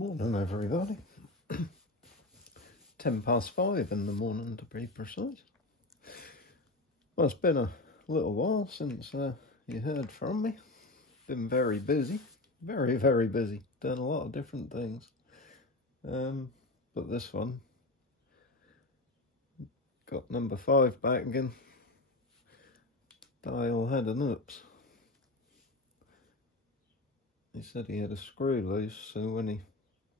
Morning everybody. 5:10 in the morning to be precise. Well, it's been a little while since you heard from me. Been very busy, very busy. Done a lot of different things. But this one, got number 5 back again. Dial had an oops. He said he had a screw loose, so when he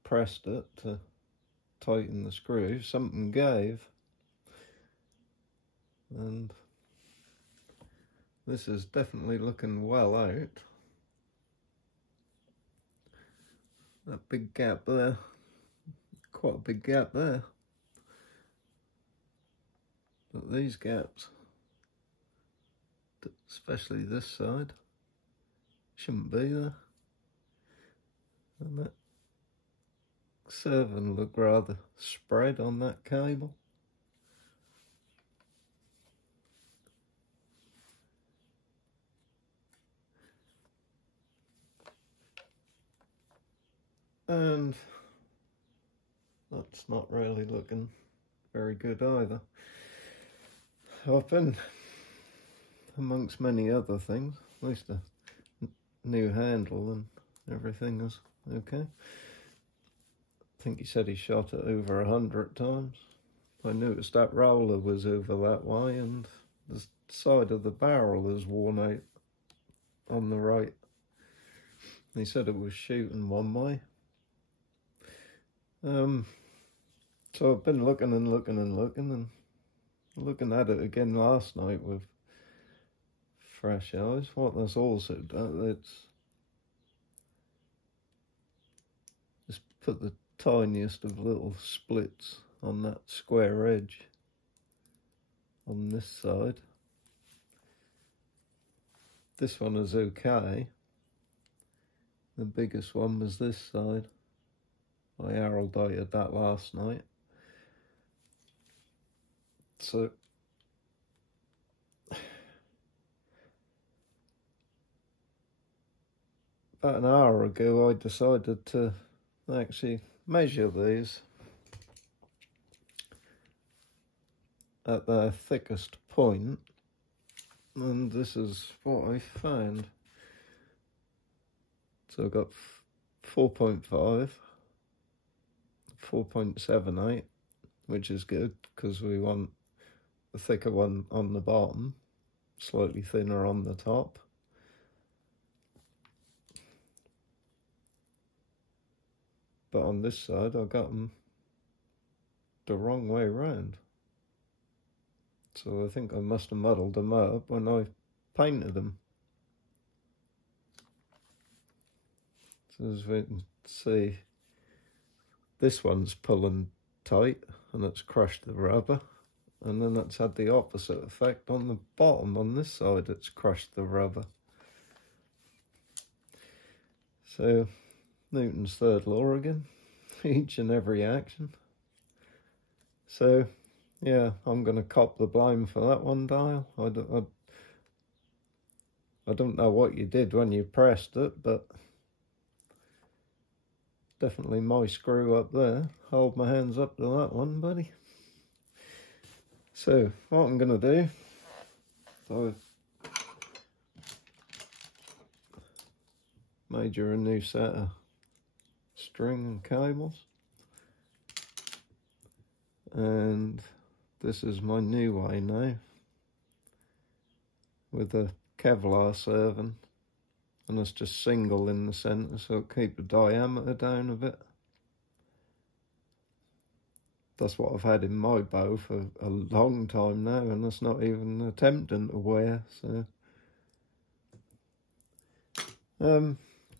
pressed it to tighten the screw, something gave, and this is definitely looking well out. That big gap there, quite a big gap there, but these gaps, especially this side, shouldn't be there, and that servant look rather spread on that cable. And that's not really looking very good either. I've been, amongst many other things, at least a new handle and everything was okay. I think he said he shot it over 100 times. I noticed that roller was over that way, and the side of the barrel is worn out on the right. He said it was shooting one way. So I've been looking and looking at it again last night with fresh eyes. What that's also done, it's just put the tiniest of little splits on that square edge on this side. This one is okay. The biggest one was this side. I aerodited that last night. So about an hour ago I decided to actually measure these at their thickest point, and this is what I found. So I've got 4.5, 4.78, which is good because we want the thicker one on the bottom, slightly thinner on the top. But on this side, I got them the wrong way round. So I think I must have muddled them up when I painted them. So as we can see, this one's pulling tight and it's crushed the rubber. And then that's had the opposite effect on the bottom. On this side, it's crushed the rubber. So Newton's third law again, each and every action. So yeah, I'm going to cop the blame for that one, Dial. I don't know what you did when you pressed it, but definitely my screw up there. Hold my hands up to that one, buddy. So what I'm going to do, I've made you a new set of string and cables, and this is my new way now with a Kevlar serving, and it's just single in the centre, so it'll keep the diameter down a bit. That's what I've had in my bow for a long time now, and it's not even attempting to wear. So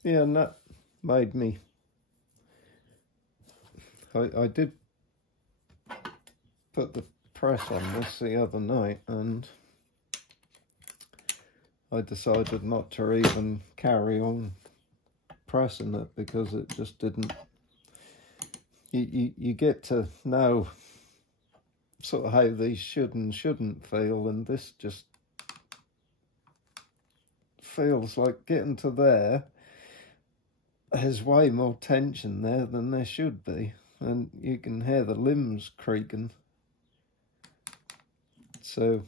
yeah, and that made me, I did put the press on this the other night, and I decided not to even carry on pressing it because it just didn't, you get to know sort of how these should and shouldn't feel, and this just feels like getting to there there's way more tension there than there should be, and you can hear the limbs creaking. So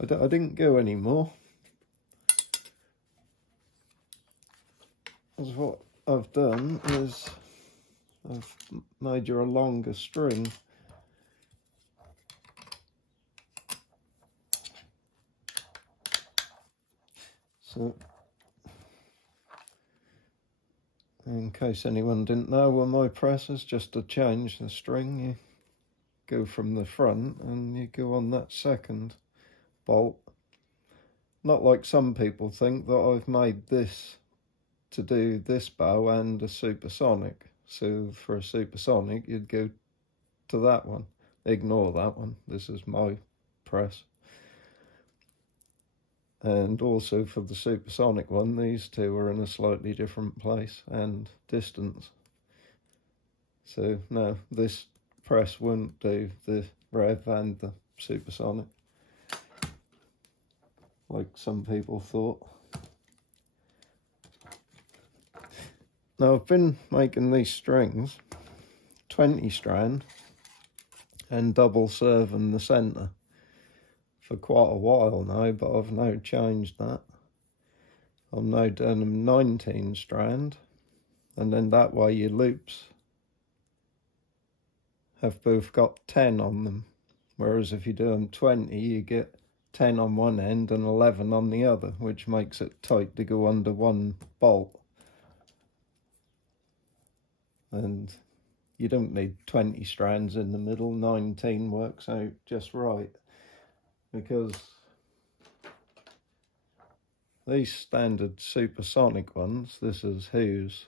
I didn't go anymore. Because what I've done is I've made you a longer string. So, in case anyone didn't know, well, my press is just to change the string. You go from the front and you go on that second bolt. Not like some people think that I've made this to do this bow and a supersonic. So for a supersonic, you'd go to that one. Ignore that one. This is my press. And also for the supersonic one, these two are in a slightly different place and distance. So no, this press won't do the rev and the supersonic, like some people thought. Now I've been making these strings 20 strand and double serve in the centre for quite a while now, but I've now changed that. I'm now doing them 19 strand, and then that way your loops have both got 10 on them, whereas if you do them 20 you get 10 on one end and 11 on the other, which makes it tight to go under one bolt. And you don't need 20 strands in the middle, 19 works out just right. Because these standard supersonic ones, this is whose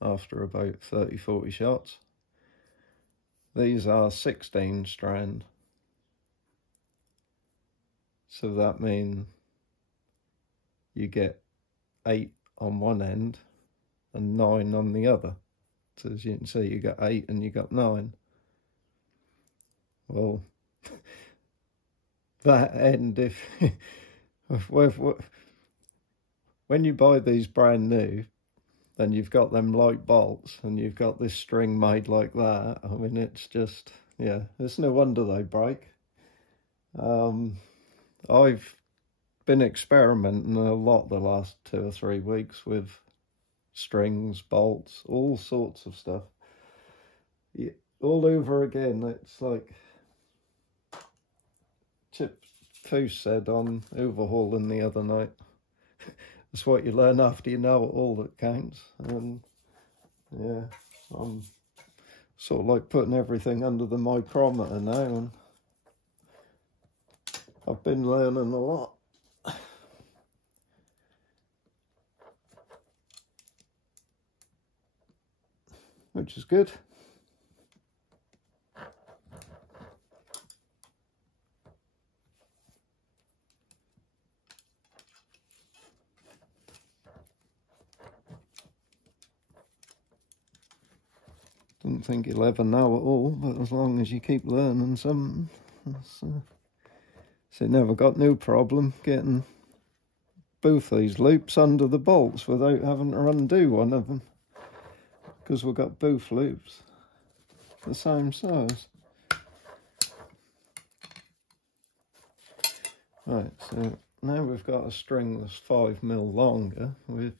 after about 30-40 shots. These are 16 strand. So that means you get 8 on one end and 9 on the other. So as you can see, you got 8 and you got 9. Well, that end, when you buy these brand new, then you've got them light bolts and you've got this string made like that. I mean, it's just, yeah, it's no wonder they break. I've been experimenting a lot the last 2 or 3 weeks with strings, bolts, all sorts of stuff. Yeah, all over again. It's like Chip Foose said on Overhauling the other night. That's what you learn after you know it all that counts. And yeah, I'm sort of like putting everything under the micrometer now, and I've been learning a lot. Which is good. Don't think you'll ever know it all, but as long as you keep learning something, so never got no problem getting both these loops under the bolts without having to undo one of them, because we've got both loops the same size. Right, so now we've got a string that's 5mm longer, we've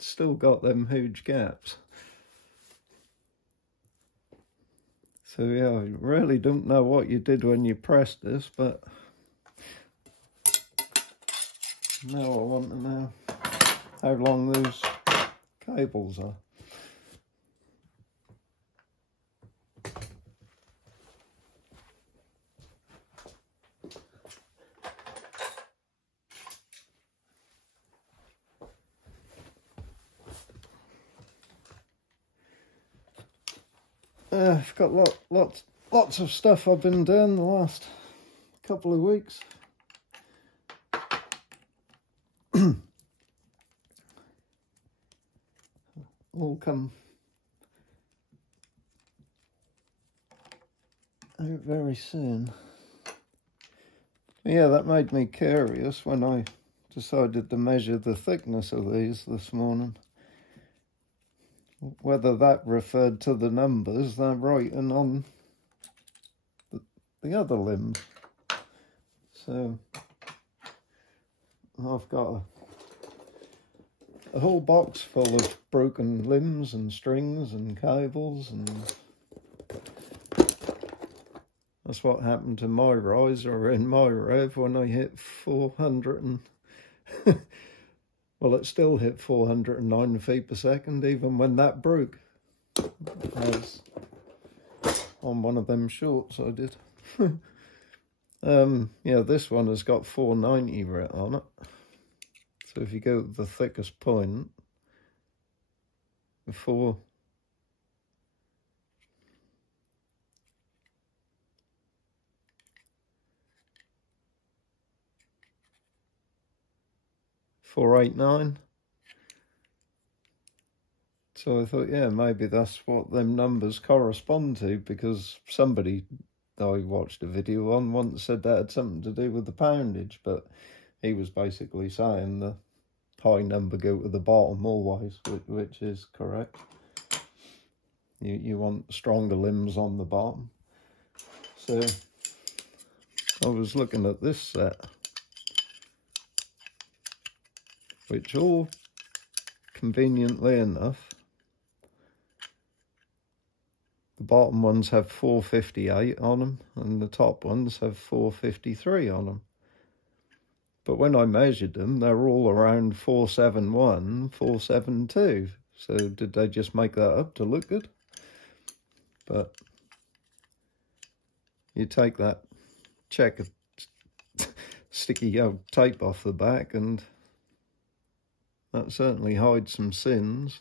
still got them huge gaps. So yeah, I really don't know what you did when you pressed this, but now I want to know how long those cables are. I've got lots of stuff I've been doing the last couple of weeks. All come out very soon. Yeah, that made me curious when I decided to measure the thickness of these this morning. Whether that referred to the numbers they're writing on the other limbs. So I've got a whole box full of broken limbs and strings and cables, and that's what happened to my riser in my rev when I hit 400 and well, it still hit 409 feet per second even when that broke. I was on one of them shorts I did. Yeah, this one has got 490 writ on it. So if you go to the thickest point, 489. So I thought, yeah, maybe that's what them numbers correspond to, because somebody I watched a video on once said that had something to do with the poundage, but he was basically saying the high number go to the bottom always, which is correct. You want stronger limbs on the bottom. So I was looking at this set, which all conveniently enough, the bottom ones have 458 on them and the top ones have 453 on them. But when I measured them, they're all around 471, 472. So did they just make that up to look good? But you take that check of sticky old tape off the back and that certainly hides some sins.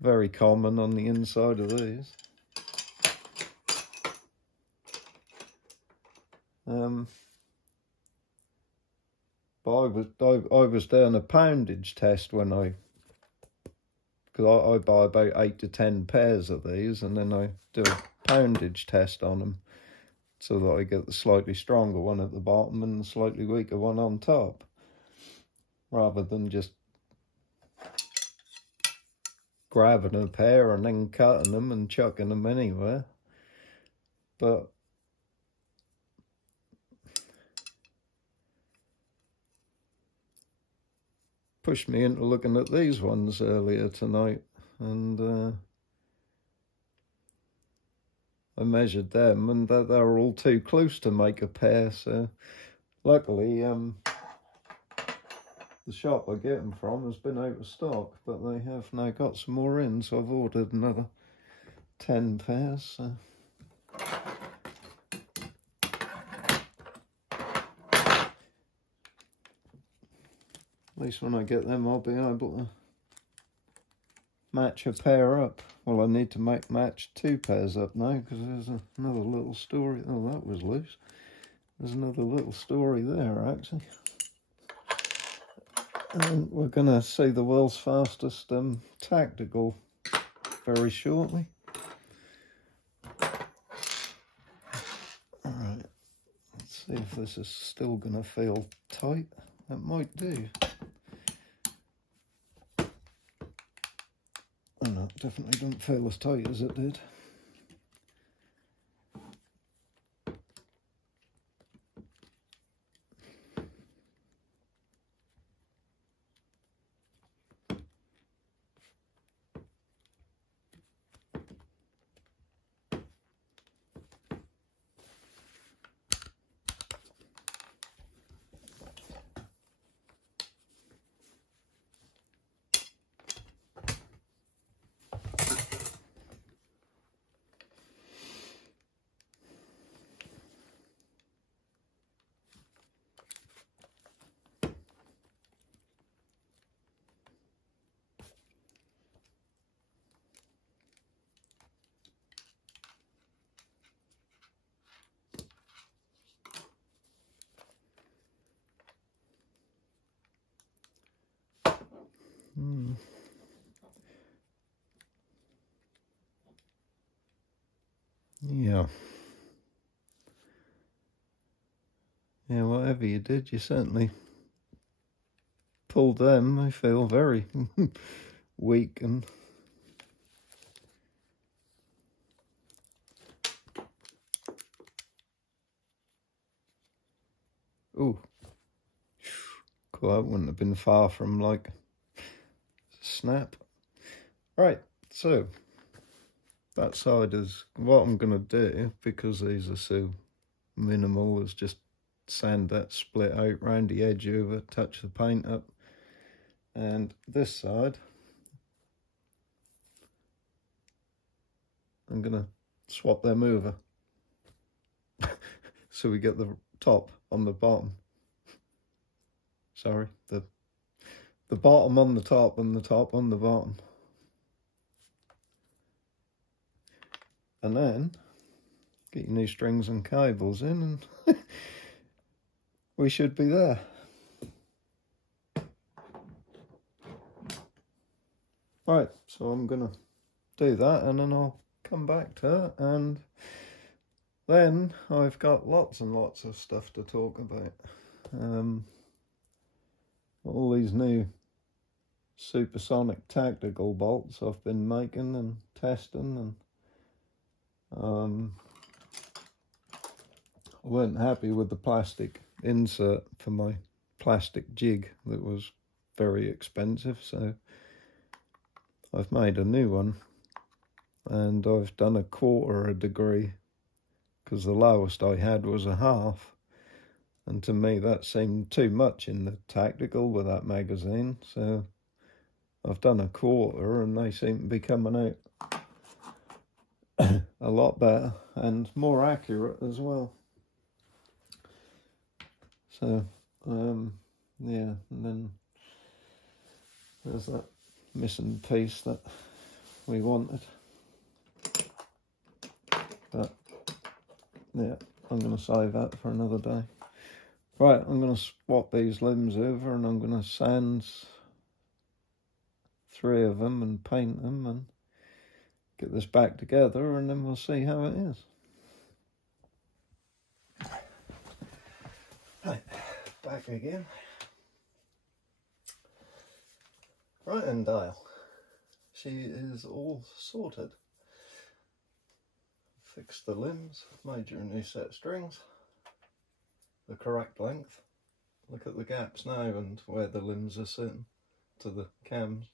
Very common on the inside of these. But I was doing a poundage test when because I buy about 8 to 10 pairs of these, and then I do a poundage test on them so that I get the slightly stronger one at the bottom and the slightly weaker one on top, rather than just grabbing a pair and then cutting them and chucking them anywhere. But pushed me into looking at these ones earlier tonight, and I measured them, and they were all too close to make a pair. So luckily the shop I get them from has been out of stock, but they have now got some more in, so I've ordered another 10 pairs. So at least when I get them, I'll be able to match a pair up. Well, I need to match 2 pairs up now, because there's another little story. Oh, that was loose. There's another little story there, actually. And we're going to see the world's fastest tactical very shortly. Alright, let's see if this is still going to feel tight. That might do. Oh no, it definitely doesn't feel as tight as it did. Yeah. Yeah, whatever you did, you certainly pulled them, they feel very weak and ooh, cool, that wouldn't have been far from like snap. Right, so that side is what I'm gonna do, because these are so minimal, is just sand that split out round the edge over, touch the paint up, and this side I'm gonna swap them over so we get the top on the bottom. Sorry, the bottom on the top and the top on the bottom. And then get your new strings and cables in and we should be there. Right, so I'm gonna do that and then I'll come back to it, and then I've got lots and lots of stuff to talk about. All these new supersonic tactical bolts I've been making and testing, and I weren't happy with the plastic insert for my plastic jig that was very expensive, so I've made a new one, and I've done 1/4 degree because the lowest I had was 1/2, and to me that seemed too much in the tactical with that magazine, so I've done 1/4 and they seem to be coming out a lot better and more accurate as well. So yeah, and then there's that missing piece that we wanted, but yeah, I'm going to save that for another day. Right, I'm going to swap these limbs over and I'm going to sand 3 of them and paint them and get this back together, and then we'll see how it is. Right, back again. Right, and Dale, she is all sorted. Fixed the limbs, made you a new set of strings, the correct length. Look at the gaps now and where the limbs are sitting to the cams.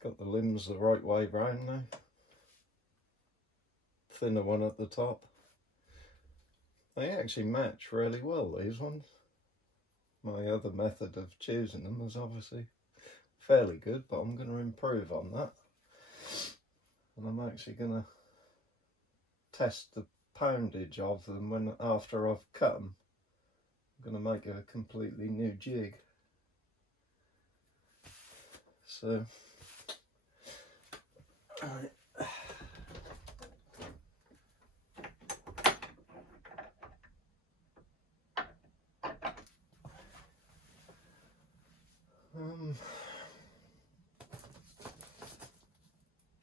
Got the limbs the right way round now. Thinner one at the top. They actually match really well, these ones. My other method of choosing them is obviously fairly good, but I'm going to improve on that. And I'm actually going to test the poundage of them after I've cut them. I'm going to make a completely new jig. So, alright.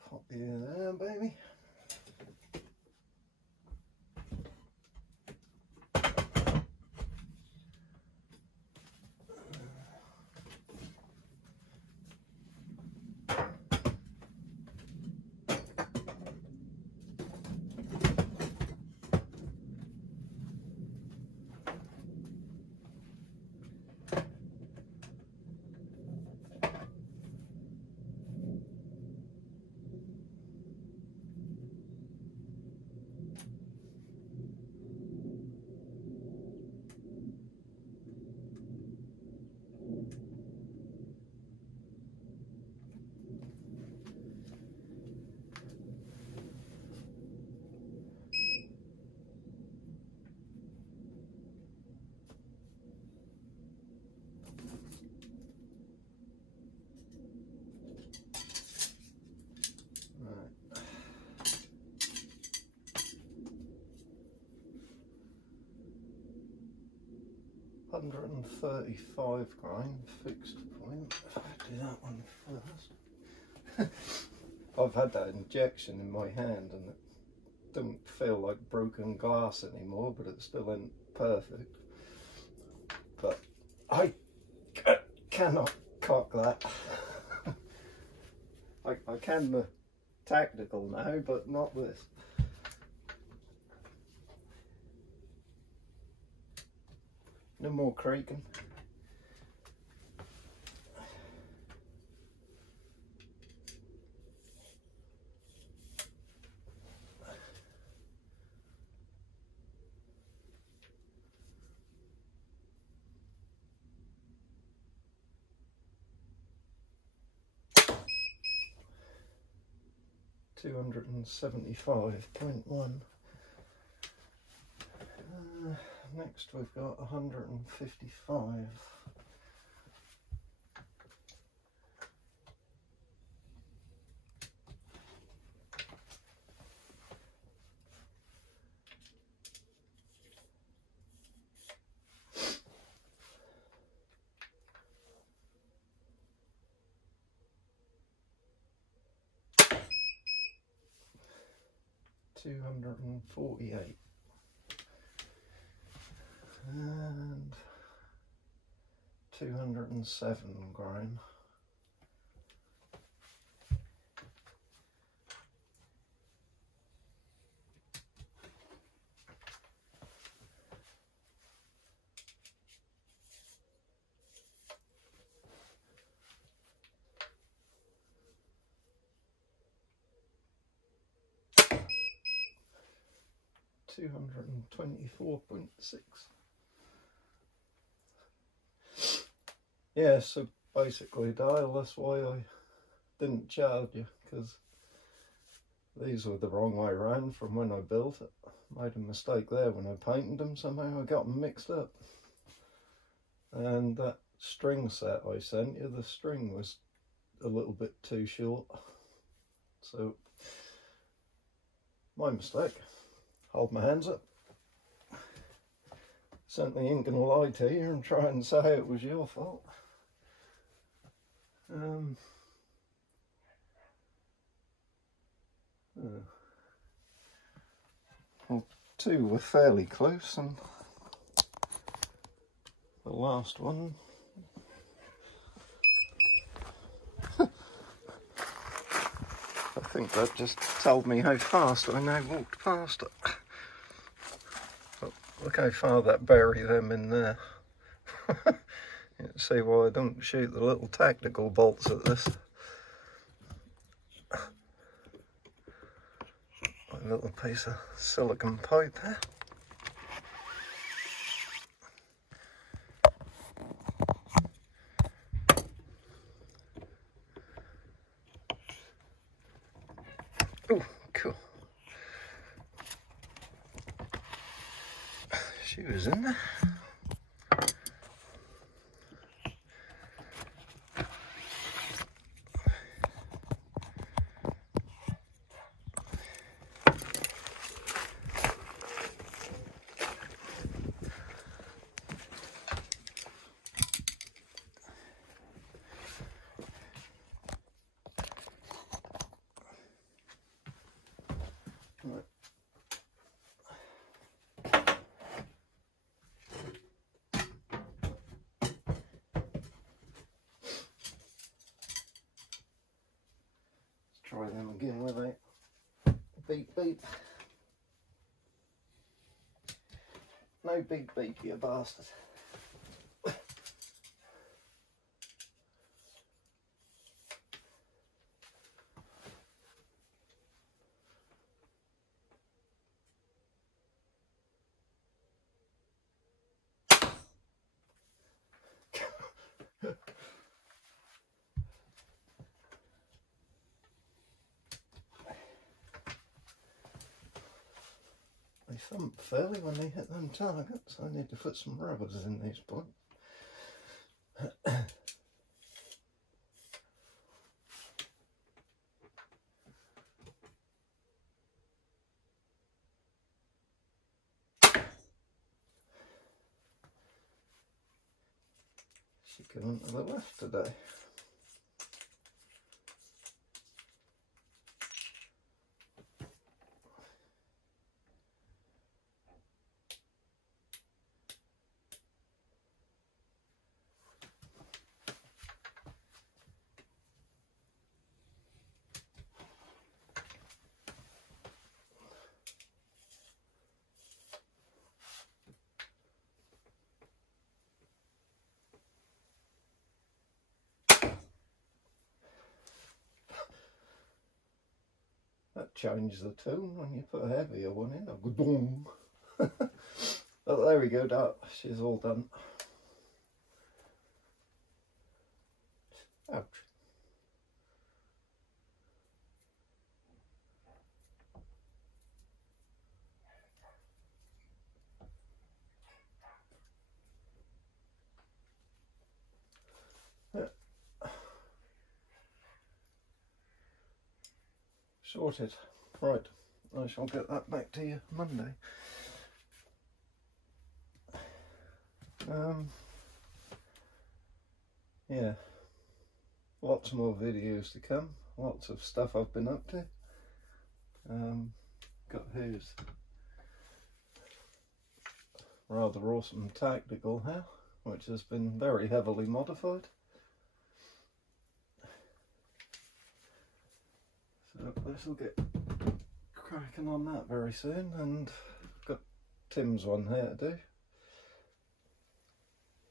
Pop you in there, baby. $135 fixed point. If I do that one first. I've had that injection in my hand and it don't feel like broken glass anymore, but it still ain't perfect. I cannot cock that. I can the tactical now, but not this. No more creaking. $275.1. Next we've got 155. $248 and 207 grain. $224.6. Yeah, so basically, Dale, that's why I didn't charge you, because these were the wrong way round from when I built it. Made a mistake there when I painted them. Somehow I got them mixed up. And that string set I sent you, the string was a little bit too short. So, my mistake. Hold my hands up. Certainly ain't gonna lie to you and try and say it was your fault. Well, two were fairly close, and the last one I think that just told me how fast I now walked past it. But look how far that buried them in there. You can see why I don't shoot the little tactical bolts at this. A little piece of silicone pipe there. Oh, cool. She was in there. Try them again with a beep beep. No beep beep, you bastard. They thump fairly when they hit them targets. I need to put some rubbers in these points. She going to the left today. change the tune when you put a heavier one in. But there we go, that she's all done. Ouch. Sorted. Right, I shall get that back to you Monday. Yeah, lots more videos to come, lots of stuff I've been up to. Got his rather awesome tactical here, which has been very heavily modified. So this will get cracking on that very soon, and got Tim's one here to do.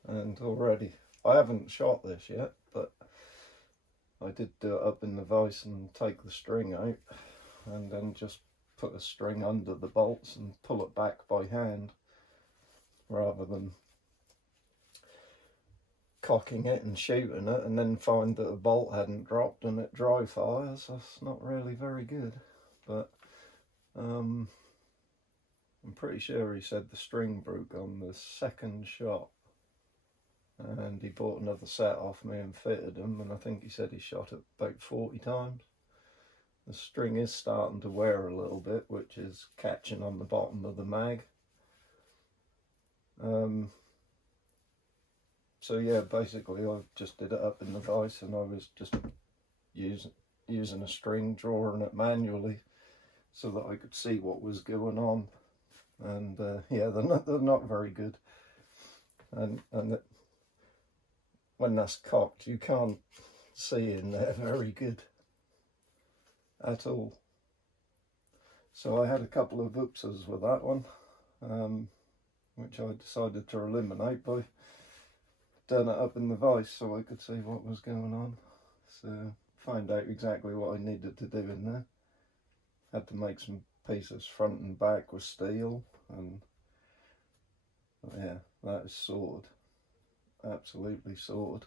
And already, I haven't shot this yet, but I did do it up in the vise and take the string out, and then just put a string under the bolts and pull it back by hand, rather than cocking it and shooting it and then find that a bolt hadn't dropped and it dry fires. That's not really very good. But I'm pretty sure he said the string broke on the second shot, and he bought another set off me and fitted them, and I think he said he shot it about 40 times. The string is starting to wear a little bit, which is catching on the bottom of the mag. So yeah, basically I just did it up in the vise, and I was just using a string, drawing it manually so that I could see what was going on. And yeah, they're not very good. And when that's cocked, you can't see in there very good at all. So I had a couple of oopses with that one, which I decided to eliminate by doing it up in the vise so I could see what was going on. So find out exactly what I needed to do in there. Had to make some pieces front and back with steel, and yeah, that is sorted. Absolutely sorted.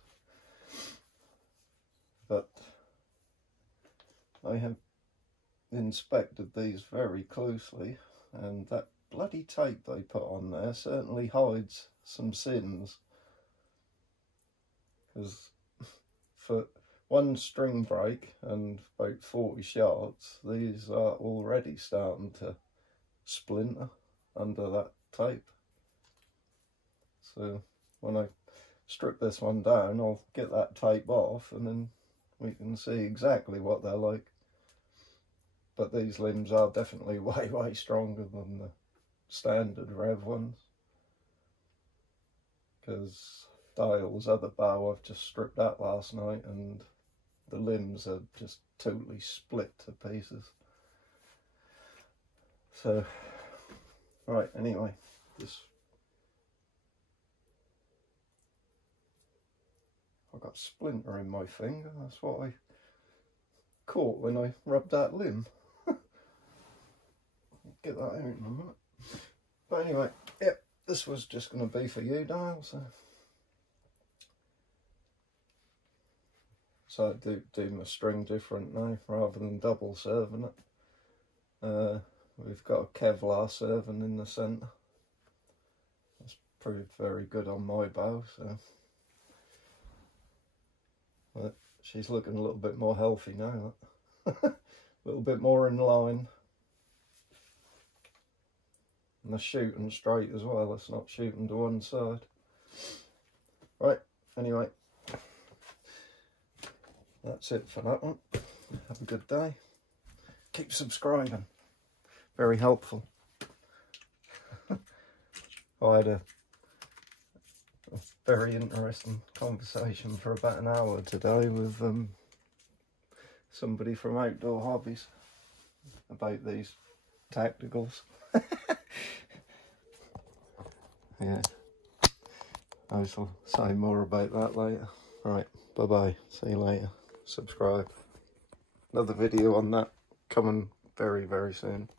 But I have inspected these very closely, and that bloody tape they put on there certainly hides some sins. Because for one string break and about 40 shots, these are already starting to splinter under that tape. So when I strip this one down, I'll get that tape off, and then we can see exactly what they're like. But these limbs are definitely way stronger than the standard Rev ones, because Dale's other bow, I've just stripped that last night, and the limbs are just totally split to pieces. So, right, anyway, I got a splinter in my finger. That's what I caught when I rubbed that limb. Get that out in a minute. But anyway, yep, this was just going to be for you, Dale. So I do my string different now, rather than double serving it. We've got a Kevlar serving in the centre. That's proved very good on my bow, so. But she's looking a little bit more healthy now. A little bit more in line. And they're shooting straight as well, it's not shooting to one side. Right, anyway. That's it for that one. Have a good day. Keep subscribing. Very helpful. I had a very interesting conversation for about an hour today with somebody from Outdoor Hobbies about these tacticals. Yeah, I shall say more about that later. Right, bye bye, see you later. Subscribe. Another video on that coming very, very soon.